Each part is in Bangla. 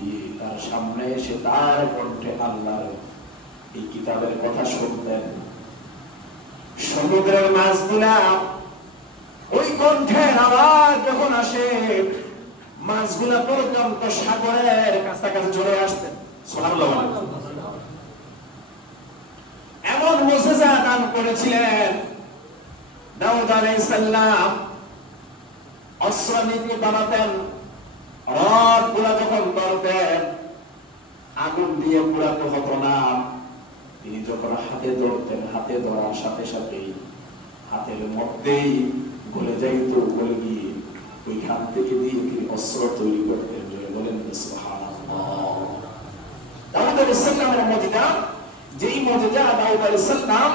দিয়ে তার সামনে এসে তার কণ্ঠে আল্লাহর এই কিতাবের কথা শুনতেন। সমুদ্রের মাছগুলা ওই কণ্ঠের আওয়াজ যখন আসে, মাছগুলা পর্যন্ত সাগরের কাছাকাছি চলে আসতেন। সুবহানাল্লাহ। এমন মুজিজা দান করেছিলেন দাউদ আলাইহিস সালাম। অস্ত্র নীতি বানাতেন, রড গুলা যখন ধরতেন আগুন দিয়ে পুরাতে হতো না। তিনি যখন হাতে ধরতেন, হাতে ধরার সাথে সাথেই হাতের মধ্যেই গলে যাইত, গলে গিয়ে ওইখান থেকে দিয়ে তিনি অস্ত্র তৈরি করতেন। বলেন সুবহানাল্লাহ। দাউদ আলাইহিস সালামের মুজিজা, যেই মুজিজা দাউদ আলাইহিস সালাম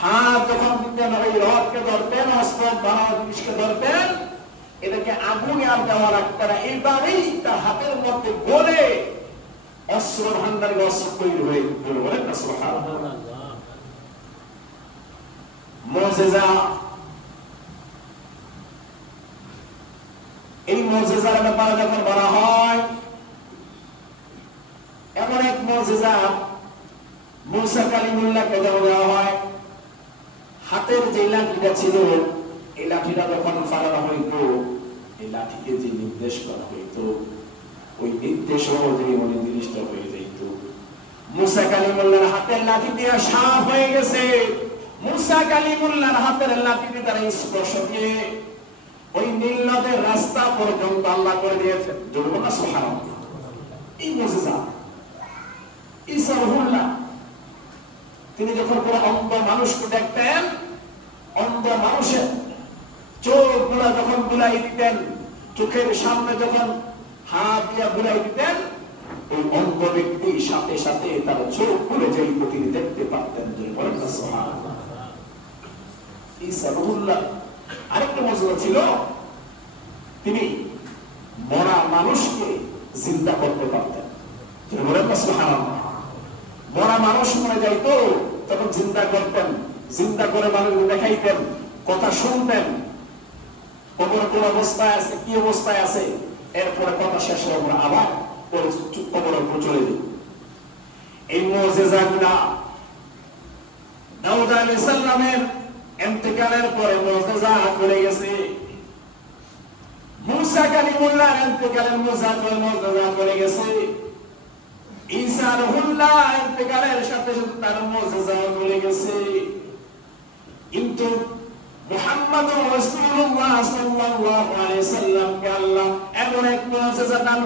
হাত যখন দিতেন, ওই রডকে ধরতেন, অস্ত্র বানানো জিনিসকে ধরতেন, এটাকে আগুনে আর দেওয়া লাগতো না, এইভাবেই তার হাতের মধ্যে গলে অস্ত্র ভান্ডারে অস্ত্র তৈরি হয়ে গেল। বলেন না সুবহানাল্লাহ। মুজিজা, এই মুজিজার ব্যাপারে যখন বলা হয়, এমন এক মুজিজা মুসা কালিমুল্লাহকে দেওয়া হয়। হাতের যে লাঠিটা ছিল, এই লাঠিটা যখন ফালানো হইতো, এই লাঠিকে যে নির্দেশ করা হইতো, ওই নির্দেশ অনুযায়ী ওই জিনিসটা হয়ে যাইত। মুসা কালিমুল্লাহর হাতের লাঠি দিয়ে সাফ হয়ে গেছে। মুসা কালিমুল্লাহর হাতের লাঠি দিয়ে তারা স্পর্শ দিয়ে ওই নীল নদের রাস্তা পর্যন্ত আল্লাহ করে দিয়েছেন। জোরে না সুবহানাল্লাহ। এই মুজিজা ঈসা রুহুল্লাহ, তিনি যখন কোন অন্ধ মানুষকে দেখতেন, অন্ধ মানুষের চোখ গুলা যখন বুলাই দিতেন, চোখের সামনে যখন হাত দিয়া বুলাই দিতেন, ওই অন্ধ ব্যক্তি সাথে সাথে তার চোখ খুলে যাইত, তিনি দেখতে পারতেন। যে বলেন না সুবহানাল্লাহ। ঈসা রুহুল্লাহ আরেকটা মুজিজা ছিল, তিনি মরা মানুষকে জিন্দা করতে পারতেন। যে বলেন না সুবহানাল্লাহ। মরা মানুষ মরে যাইতো, তখন জিন্দা করতেন, জিন্দা করে মানুষকে দেখাইতেন, কথা শুনতেন, কবর কোন অবস্থায় আছে, কি অবস্থায় আছে, এরপরে কথা শেষ হয়ে আমরা আবার কবরের উপর চলে যাই। এই মুজিজাগুলা দাউদ আলাইহিস সালামের ইন্তেকালের পরে মুজিজা করে গেছে। মুসা কালিমুল্লাহর ইন্তেকালের মুজিজা করে গেছে। ঈসা রুহুল্লাহ ইন্তেকালের সাথে সাথে তার মুজিজা করে গেছে। কিন্তু মুহাম্মদুর রাসূলুল্লাহ সাল্লাল্লাহু আলাইহি সাল্লামকে আল্লাহ এমন এক মুজিজা দান